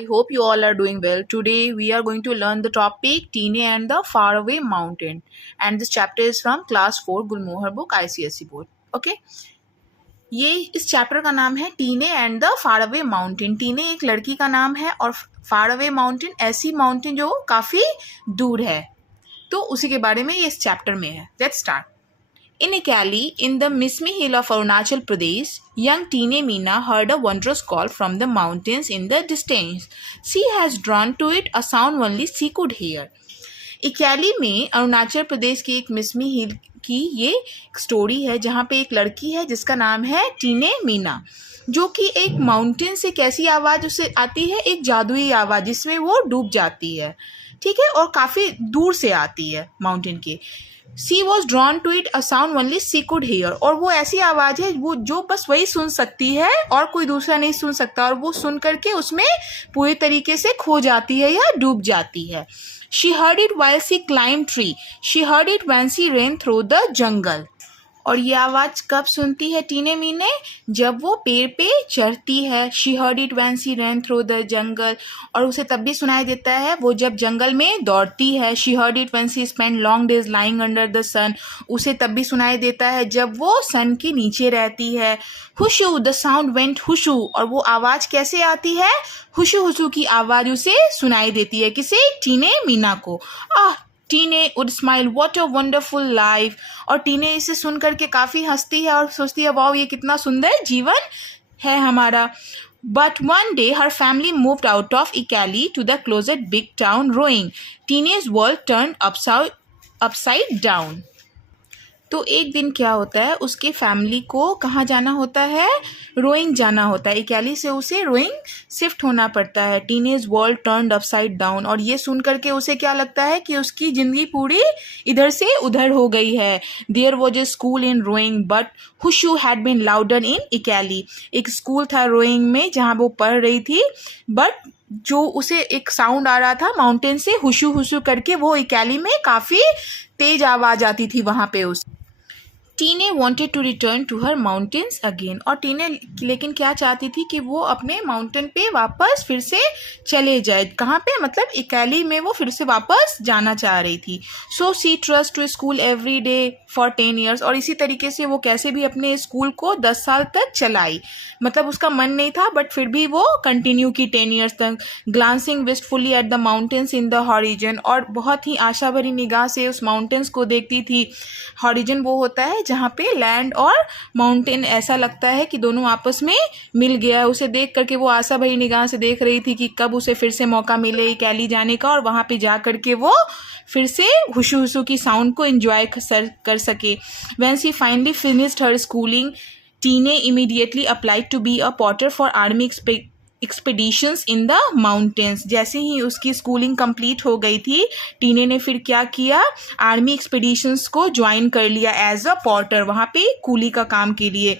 I hope you all are doing well. Today we are going to learn the topic Teene and the Faraway Mountain. And this chapter is from class 4 Gulmohar book ICSE board. Okay. ये इस chapter का नाम है टीने and the far away mountain. टीने एक लड़की का नाम है और फार अवे माउंटेन ऐसी माउंटेन जो काफी दूर है। तो उसी के बारे में ये इस चैप्टर में है। Let's start. In a valley in the Mismi Hill of Arunachal Pradesh, young Teene Meena heard a wondrous call from the mountains in the distance. She has drawn to it a sound only she could hear. इकैली में अरुणाचल प्रदेश की एक मिस्मी हिल की ये story है जहाँ पे एक लड़की है जिसका नाम है टीने मीना, जो कि एक माउंटेन से कैसी आवाज़ उसे आती है, एक जादुई आवाज़ जिसमें वो डूब जाती है। ठीक है, और काफ़ी दूर से आती है माउंटेन के। She was drawn to it a sound only she could hear, और वो ऐसी आवाज़ है वो जो बस वही सुन सकती है और कोई दूसरा नहीं सुन सकता, और वो सुन करके उसमें पूरी तरीके से खो जाती है या डूब जाती है। She heard it while she climbed tree. She heard it when she ran through the jungle. और ये आवाज़ कब सुनती है टीने मीने? जब वो पेड़ पे चढ़ती है। She heard it when she ran through the jungle. और उसे तब भी सुनाई देता है वो जब जंगल में दौड़ती है। She heard it when she spent long days lying under the sun. उसे तब भी सुनाई देता है जब वो सन के नीचे रहती है। हुशू, the sound went हुशू, और वो आवाज़ कैसे आती है? हुशू हुशू की आवाज़ उसे सुनाई देती है। किसे? टीने मीना को। टीने would smile, what a wonderful life. और टीने इसे सुन करके काफ़ी हंसती है और सोचती है वाह ये कितना सुंदर जीवन है हमारा। But one day her family moved out of Ikali to the closest big town Roing. Teenage world turned upside down. तो एक दिन क्या होता है, उसके फैमिली को कहाँ जाना होता है? रोइंग जाना होता है। इकैली से उसे रोइंग शिफ्ट होना पड़ता है। Teenage world turned upside down, और ये सुन करके उसे क्या लगता है कि उसकी ज़िंदगी पूरी इधर से उधर हो गई है। There was a school in rowing but Hushu had been louder in इकैली। एक स्कूल था रोइंग में जहाँ वो पढ़ रही थी, बट जो उसे एक साउंड आ रहा था माउंटेन से हुशू हुशू करके, वो इकैली में काफ़ी तेज आवाज़ आती थी वहाँ पे उस। Tine wanted to return to her mountains again, और टीने लेकिन क्या चाहती थी कि वो अपने माउंटेन पे वापस फिर से चले जाए। कहाँ पे? मतलब इकैली में वो फिर से वापस जाना चाह रही थी। So she trust to school every day for 10 years, और इसी तरीके से वो कैसे भी अपने स्कूल को 10 साल तक चलाई। मतलब उसका मन नहीं था बट फिर भी वो कंटिन्यू की 10 years तक। Glancing wistfully at the mountains in the horizon, और बहुत ही आशा भरी निगाह से उस माउंटेन्स को देखती थी। हॉरिजन वो होता है जहाँ पे लैंड और माउंटेन ऐसा लगता है कि दोनों आपस में मिल गया है। उसे देख करके वो आशा भरी निगाह से देख रही थी कि कब उसे फिर से मौका मिले इकैली जाने का, और वहाँ पे जा करके वो फिर से हुशू हुशू की साउंड को एंजॉय कर सके। When she finally finished her schooling, Tinee immediately applied to be a porter for army expeditions in the mountains. जैसे ही उसकी स्कूलिंग कंप्लीट हो गई थी, टीने ने फिर क्या किया? आर्मी एक्सपेडिशंस को ज्वाइन कर लिया एज अ पॉटर, वहाँ पे कूली का काम के लिए।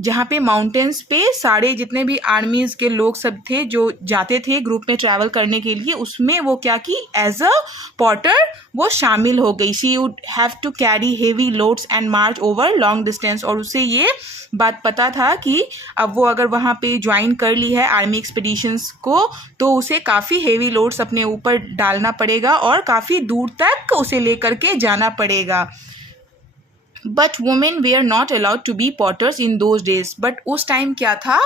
जहाँ पे माउंटेन्स पे सारे जितने भी आर्मीज़ के लोग सब थे जो जाते थे ग्रुप में ट्रैवल करने के लिए, उसमें वो क्या की? एज अ पॉटर वो शामिल हो गई। She would have to carry heavy loads and march over long distance, और उसे ये बात पता था कि अब वो अगर वहाँ पे ज्वाइन कर ली है आर्मी एक्सपेडिशंस को, तो उसे काफ़ी हेवी लोड्स अपने ऊपर डालना पड़ेगा और काफ़ी दूर तक उसे लेकर के जाना पड़ेगा। But women were not allowed to be porters in those days. But उस टाइम क्या था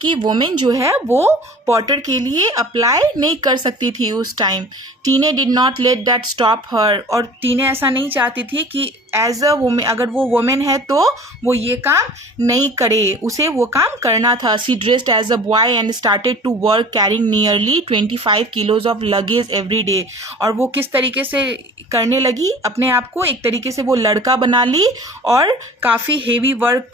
कि वुमेन जो है वो पॉटर के लिए अप्लाई नहीं कर सकती थी उस टाइम। टीने did not let that stop हर, और टीने ऐसा नहीं चाहती थी कि एज अ वुमेन अगर वो वुमेन है तो वो ये काम नहीं करे, उसे वो काम करना था। She dressed as a boy and started to work carrying nearly 25 kilos of luggage every day. और वो किस तरीके से करने लगी? अपने आप को एक तरीके से वो लड़का बना ली और काफ़ी हेवी वर्क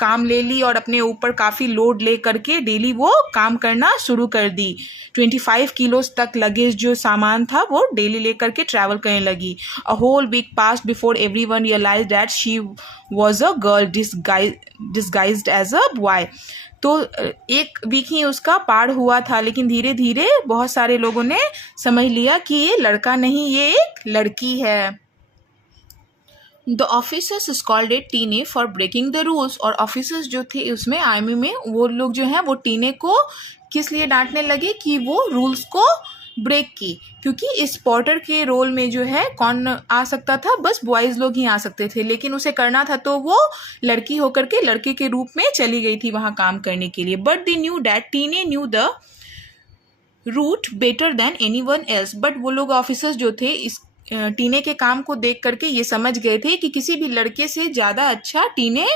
काम ले ली और अपने ऊपर काफ़ी लोड ले करके डेली वो काम करना शुरू कर दी। 25 kilos तक लगेज जो सामान था वो डेली ले करके ट्रैवल करने लगी। A whole week passed before everyone realized that she was a girl disguised as a boy. तो एक वीक ही उसका पार हुआ था, लेकिन धीरे धीरे बहुत सारे लोगों ने समझ लिया कि ये लड़का नहीं, ये एक लड़की है। द ऑफिसर्स स्कॉल्डेड टीने फॉर ब्रेकिंग द रूल्स, और ऑफिसर्स जो थे उसमें आर्मी में वो लोग जो हैं वो टीने को किस लिए डांटने लगे कि वो रूल्स को ब्रेक की, क्योंकि इस पॉटर के रोल में जो है कौन आ सकता था, बस बॉयज़ लोग ही आ सकते थे, लेकिन उसे करना था तो वो लड़की होकर के लड़के के रूप में चली गई थी वहाँ काम करने के लिए। But they knew that Tine knew the route better than anyone else, but वो लोग ऑफिसर्स जो थे इस टीने के काम को देख करके ये समझ गए थे कि किसी भी लड़के से ज़्यादा अच्छा टीने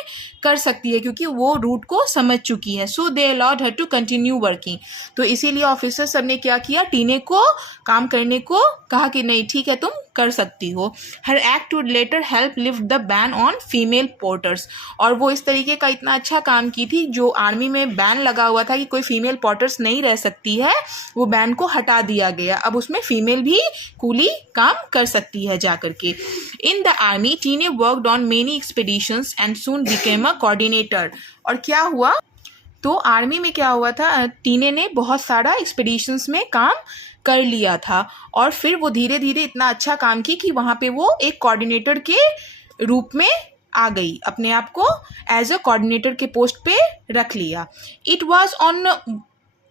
कर सकती है, क्योंकि वो रूट को समझ चुकी है। So they allowed her to continue working, तो इसीलिए ऑफिसर सब ने क्या किया, टीने को काम करने को कहा कि नहीं ठीक है तुम कर सकती हो। Her act would later help lift the ban on female porters, और वो इस तरीके का इतना अच्छा काम की थी, जो आर्मी में बैन लगा हुआ था कि कोई फीमेल पोर्टर्स नहीं रह सकती है, वो बैन को हटा दिया गया। अब उसमें फीमेल भी कूली काम कर सकती है जा करके। इन द आर्मी टीने worked on many expeditions and soon became a coordinator, और क्या हुआ तो आर्मी में क्या हुआ था, टीने ने बहुत सारा एक्सपीडिशंस में काम कर लिया था, और फिर वो धीरे धीरे इतना अच्छा काम की कि वहाँ पे वो एक कोऑर्डिनेटर के रूप में आ गई, अपने आप को एज अ कोऑर्डिनेटर के पोस्ट पे रख लिया। It was on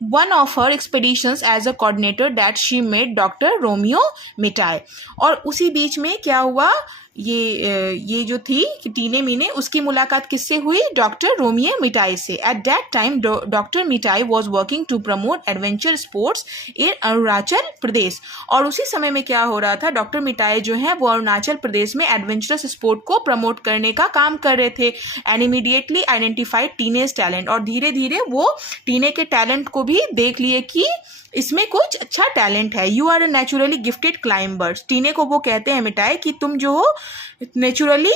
one of her expeditions as a coordinator that she met doctor Romeo मिटाए, और उसी बीच में क्या हुआ, ये जो थी कि टीने मीने, उसकी मुलाकात किससे हुई, डॉक्टर रोमियो मिटाई से। At that time doctor Meitei was working to promote adventure sports in Arunachal Pradesh, और उसी समय में क्या हो रहा था, डॉक्टर मिटाई जो है वो अरुणाचल प्रदेश में एडवेंचरस स्पोर्ट को प्रमोट करने का काम कर रहे थे। And immediately identified teenage talent, और धीरे धीरे वो टीने के टैलेंट को भी देख लिए कि इसमें कुछ अच्छा टैलेंट है। You are a naturally gifted climber, Tine को वो कहते हैं मिटाए कि तुम जो हो नेचुरली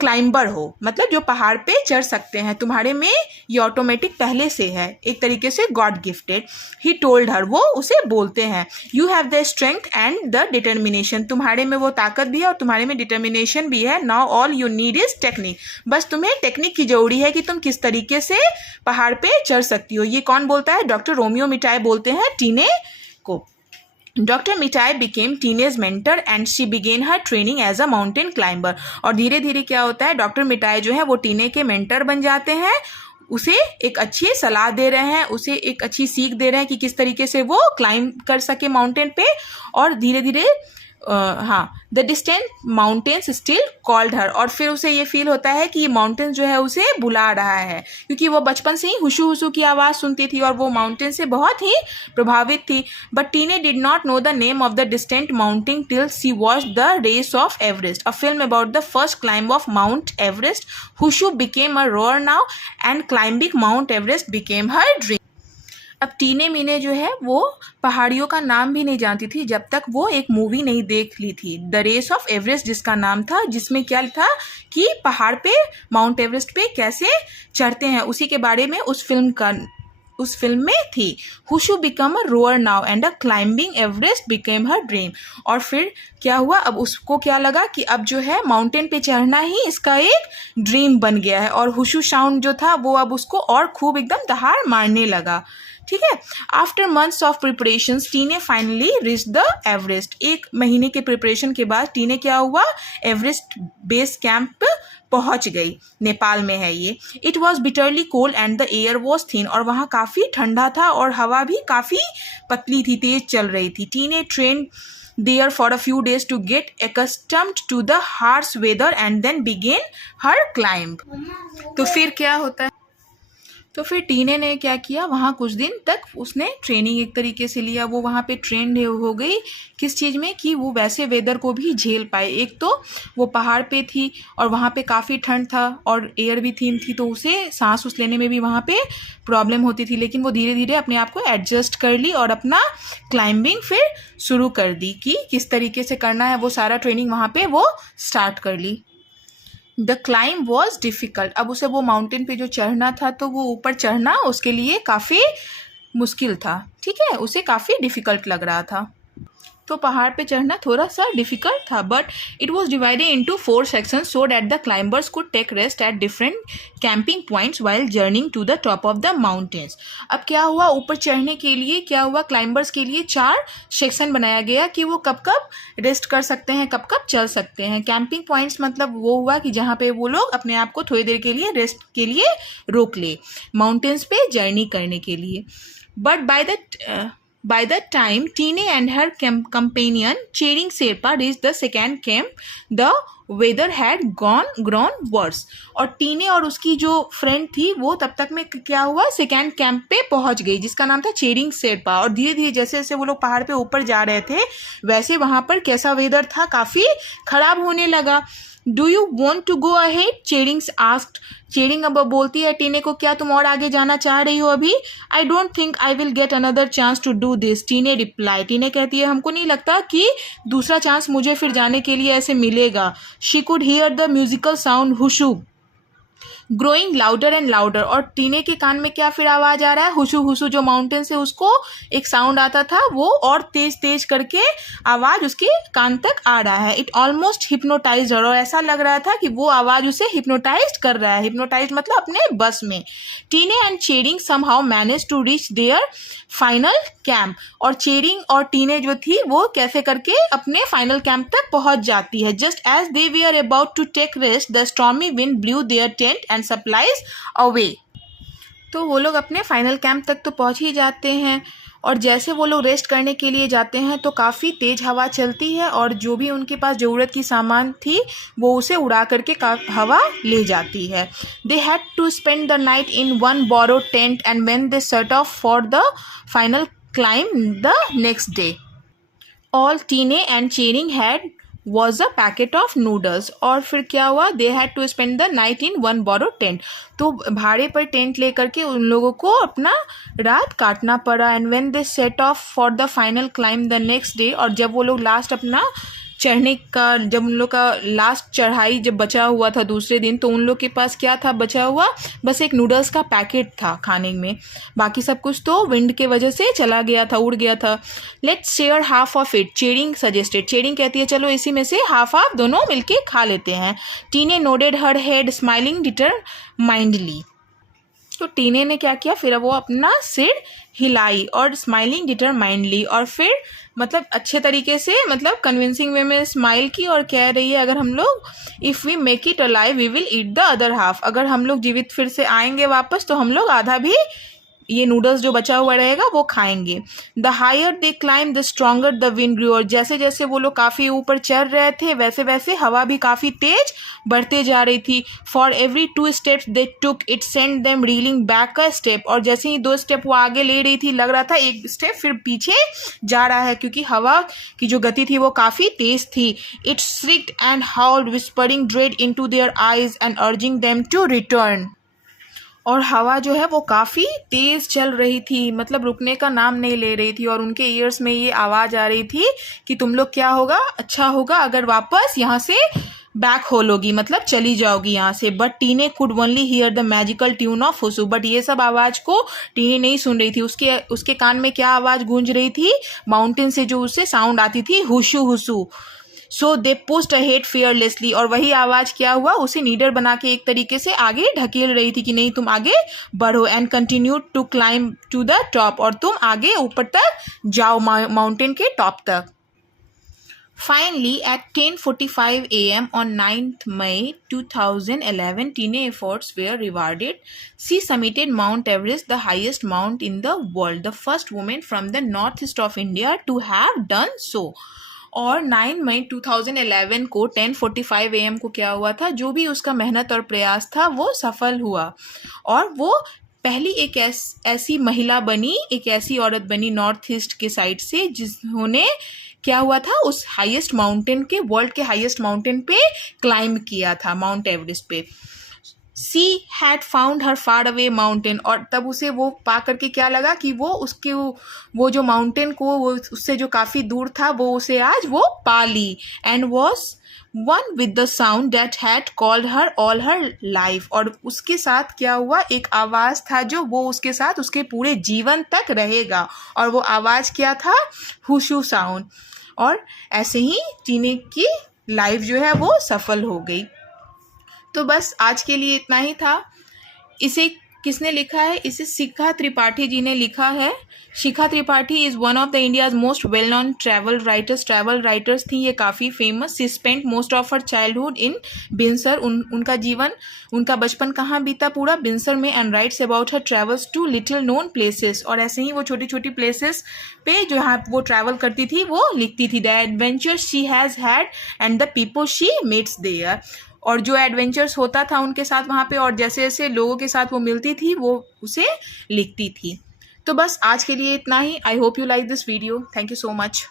क्लाइंबर हो, मतलब जो पहाड़ पे चढ़ सकते हैं, तुम्हारे में ये ऑटोमेटिक पहले से है, एक तरीके से God gifted. He told her, वो उसे बोलते हैं, you have the strength and the determination, तुम्हारे में वो ताकत भी है और तुम्हारे में डिटर्मिनेशन भी है। Now all you need is technique, बस तुम्हें टेक्निक की जरूरी है कि तुम किस तरीके से पहाड़ पे चढ़ सकती हो। ये कौन बोलता है, डॉक्टर रोमियो मिटाई बोलते हैं टीने को। Dr. Mitai became Teene's mentor and she began her training as a mountain climber, और धीरे धीरे क्या होता है, डॉक्टर मिटाई जो है वो टीने के मेंटर बन जाते हैं, उसे एक अच्छी सलाह दे रहे हैं, उसे एक अच्छी सीख दे रहे हैं कि किस तरीके से वो क्लाइंब कर सके माउंटेन पे, और धीरे धीरे the distant mountains still called her, और फिर उसे ये फील होता है कि ये माउंटेन जो है उसे बुला रहा है, क्योंकि वो बचपन से ही हुशू हुशू की आवाज़ सुनती थी और वो माउंटेन से बहुत ही प्रभावित थी। But Tinee did not know the name of the distant mountain till she watch the race of Everest, a film about the first climb of mount Everest. Hushu became a roar now and climbing mount Everest became her dream. अब टीने मीने जो है वो पहाड़ियों का नाम भी नहीं जानती थी जब तक वो एक मूवी नहीं देख ली थी, द रेस ऑफ एवरेस्ट जिसका नाम था, जिसमें क्या था कि पहाड़ पे माउंट एवरेस्ट पे कैसे चढ़ते हैं, उसी के बारे में उस फिल्म में थी। Hushu became a roar now and a climbing Everest became her dream, और फिर क्या हुआ, अब उसको क्या लगा कि अब जो है माउंटेन पे चढ़ना ही इसका एक ड्रीम बन गया है, और हुशू साउंड जो था वो अब उसको और खूब एकदम दहाड़ मारने लगा। ठीक है, आफ्टर मंथ्स ऑफ प्रिपरेशन टीने फाइनली रीच द एवरेस्ट। एक महीने के प्रिपरेशन के बाद टीने क्या हुआ, एवरेस्ट बेस कैंप पहुंच गई, नेपाल में है ये। It was bitterly cold and the air was thin, और वहाँ काफ़ी ठंडा था और हवा भी काफ़ी पतली थी, तेज चल रही थी। टीने train there for a few days to get accustomed to the harsh weather and then began her climb। तो फिर क्या होता है, तो फिर टीने ने क्या किया, वहाँ कुछ दिन तक उसने ट्रेनिंग एक तरीके से लिया, वो वहाँ पे ट्रेंड हो गई किस चीज़ में कि वो वैसे वेदर को भी झेल पाए। एक तो वो पहाड़ पे थी और वहाँ पे काफ़ी ठंड था और एयर भी थिन थी, तो उसे सांस लेने में भी वहाँ पे प्रॉब्लम होती थी, लेकिन वो धीरे धीरे अपने आप को एडजस्ट कर ली और अपना क्लाइंबिंग फिर शुरू कर दी कि किस तरीके से करना है, वो सारा ट्रेनिंग वहाँ पर वो स्टार्ट कर ली। द क्लाइंब वॉज डिफ़िकल्ट, अब उसे वो माउंटेन पे जो चढ़ना था तो वो ऊपर चढ़ना उसके लिए काफ़ी मुश्किल था। ठीक है, उसे काफ़ी डिफ़िकल्ट लग रहा था, तो पहाड़ पे चढ़ना थोड़ा सा डिफ़िकल्ट था। But it was divided into 4 sections so that the climbers could take rest at different camping points while journeying to the top of the mountains. अब क्या हुआ, ऊपर चढ़ने के लिए क्या हुआ, क्लाइंबर्स के लिए 4 सेक्शन बनाया गया कि वो कब कब रेस्ट कर सकते हैं, कब कब चल सकते हैं। कैंपिंग पॉइंट्स मतलब वो हुआ कि जहाँ पे वो लोग अपने आप को थोड़ी देर के लिए रेस्ट के लिए रोक ले, माउंटेन्स पे जर्नी करने के लिए। But by that time, Tine and her companion Chering Sherpa reached the second camp. The weather had grown worse. और टीने और उसकी जो फ्रेंड थी वो तब तक में क्या हुआ, सेकेंड कैंप पे पहुंच गई जिसका नाम था चेरिंग शेरपा. और धीरे धीरे जैसे जैसे वो लोग पहाड़ पे ऊपर जा रहे थे वैसे वहाँ पर कैसा वेदर था, काफ़ी खराब होने लगा. Do you want to go ahead, Cherings asked. Chering अब बोलती है टीने को, क्या तुम और आगे जाना चाह रही हो अभी? I don't think I will get another chance to do this, Tine reply. Tine कहती है हमको नहीं लगता कि दूसरा चांस मुझे फिर जाने के लिए ऐसे मिलेगा. She could hear the musical sound Hushu growing louder and louder. और टीने के कान में क्या फिर आवाज आ रहा है, हुशू हुशू जो माउंटेन से उसको एक साउंड आता था वो और तेज तेज करके आवाज उसके कान तक आ रहा है. इट ऑलमोस्ट हिप्नोटाइज हर. और ऐसा लग रहा था कि वो आवाज उसे हिप्नोटाइज कर रहा है. हिप्नोटाइज मतलब अपने बस में. Tine and Chering somehow manage to reach their final camp. और चेरिंग और टीने जो थी वो कैसे करके अपने फाइनल कैंप तक पहुंच जाती है. Just as they we are about to take rest the stormy wind blew their tent and supplies away. तो वो लोग अपने फाइनल कैंप तक तो पहुंच ही जाते हैं. और जैसे वो लोग रेस्ट करने के लिए जाते हैं तो काफ़ी तेज़ हवा चलती है और जो भी उनके पास ज़रूरत की सामान थी वो उसे उड़ा करके हवा ले जाती है. They had to spend the night in one borrow tent and when they set off for the final climb the next day. All Tinee and Chering had was a packet of noodles. और फिर क्या हुआ, they had to spend the night in one borrow tent. तो भाड़े पर tent लेकर के उन लोगों को अपना रात काटना पड़ा. And when they set off for the final climb the next day. और जब वो लोग लास्ट अपना चढ़ने का, जब उन लोग का लास्ट चढ़ाई जब बचा हुआ था दूसरे दिन, तो उन लोग के पास क्या था बचा हुआ, बस एक नूडल्स का पैकेट था खाने में. बाकी सब कुछ तो विंड के वजह से चला गया था, उड़ गया था. Let's share half of it, Charing suggested. Charing कहती है चलो इसी में से हाफ हाफ दोनों मिलके खा लेते हैं. टीने नोडेड हर हेड स्माइलिंग डिटरमाइंडली. तो टीने ने क्या किया, फिर वो अपना सिर हिलाई और स्माइलिंग डिटरमाइंडली. और फिर मतलब अच्छे तरीके से, मतलब कन्विंसिंग वे में स्माइल की और कह रही है अगर हम लोग if we make it alive we will eat the other half. अगर हम लोग जीवित फिर से आएंगे वापस तो हम लोग आधा भी ये नूडल्स जो बचा हुआ रहेगा वो खाएंगे. The higher they climb the stronger the wind grew. और जैसे जैसे वो लोग काफ़ी ऊपर चढ़ रहे थे वैसे वैसे हवा भी काफ़ी तेज बढ़ते जा रही थी. For every 2 steps they took it sent them reeling back a step. और जैसे ही 2 स्टेप वो आगे ले रही थी लग रहा था एक स्टेप फिर पीछे जा रहा है क्योंकि हवा की जो गति थी वो काफ़ी तेज थी. It shrieked and howled whispering dread into their eyes and urging them to return. और हवा जो है वो काफ़ी तेज़ चल रही थी, मतलब रुकने का नाम नहीं ले रही थी. और उनके ईयर्स में ये आवाज़ आ रही थी कि तुम लोग क्या होगा, अच्छा होगा अगर वापस यहाँ से बैक हो लोगी, मतलब चली जाओगी यहाँ से. But Tinee could only hear the magical tune of Hushu. But ये सब आवाज़ को टीने नहीं सुन रही थी. उसके कान में क्या आवाज़ गूंज रही थी, माउंटेन से जो उससे साउंड आती थी, हुशू हुसू. सो दे पुश्ड अहेड फियरलेसली. और वही आवाज़ क्या हुआ, उसे नीडर बना के एक तरीके से आगे ढकेल रही थी कि नहीं तुम आगे बढ़ो. And continue to climb to the top. और तुम आगे ऊपर तक जाओ माउंटेन के टॉप तक. Finally, at 10:45 a.m. on 9th May 2011, Tine efforts were rewarded. She summited Mount Everest, the highest mount in the world, the first woman from the northeast of India to have done so. और 9 मई 2011 को 10:45 AM को क्या हुआ था, जो भी उसका मेहनत और प्रयास था वो सफल हुआ. और वो पहली एक ऐसी महिला बनी, एक ऐसी औरत बनी नॉर्थ ईस्ट के साइड से जिन्होंने क्या हुआ था, उस हाईएस्ट माउंटेन के, वर्ल्ड के हाईएस्ट माउंटेन पे क्लाइंब किया था, माउंट एवरेस्ट पे. She had found her far away mountain. और तब उसे वो पा करके क्या लगा कि वो उसके वो जो माउंटेन को वो उससे जो काफ़ी दूर था वो उसे आज वो पा ली. And was one with the sound that had called her all her life. और उसके साथ क्या हुआ, एक आवाज़ था जो वो उसके साथ उसके पूरे जीवन तक रहेगा. और वो आवाज़ क्या था, हुशू साउंड. और ऐसे ही टीने की लाइफ जो है वो सफल हो गई. तो बस आज के लिए इतना ही था. इसे किसने लिखा है इसे? शिखा त्रिपाठी जी ने लिखा है। Shikha Tripathi is one of the India's most well known travel writers थी ये, काफ़ी फेमस। She spent most of her childhood in Binsar. उनका जीवन, उनका बचपन कहाँ बीता? पूरा बिनसर में। And writes about her travels to little known places, और ऐसे ही वो छोटी छोटी प्लेसेस पे जो यहाँ वो ट्रैवल करती थी वो लिखती थी। The adventures she has had and the people she meets there, और जो एडवेंचर्स होता था उनके साथ वहाँ पे, और जैसे जैसे लोगों के साथ वो मिलती थी वो उसे लिखती थी। तो बस आज के लिए इतना ही। I hope you like this video. Thank you so much.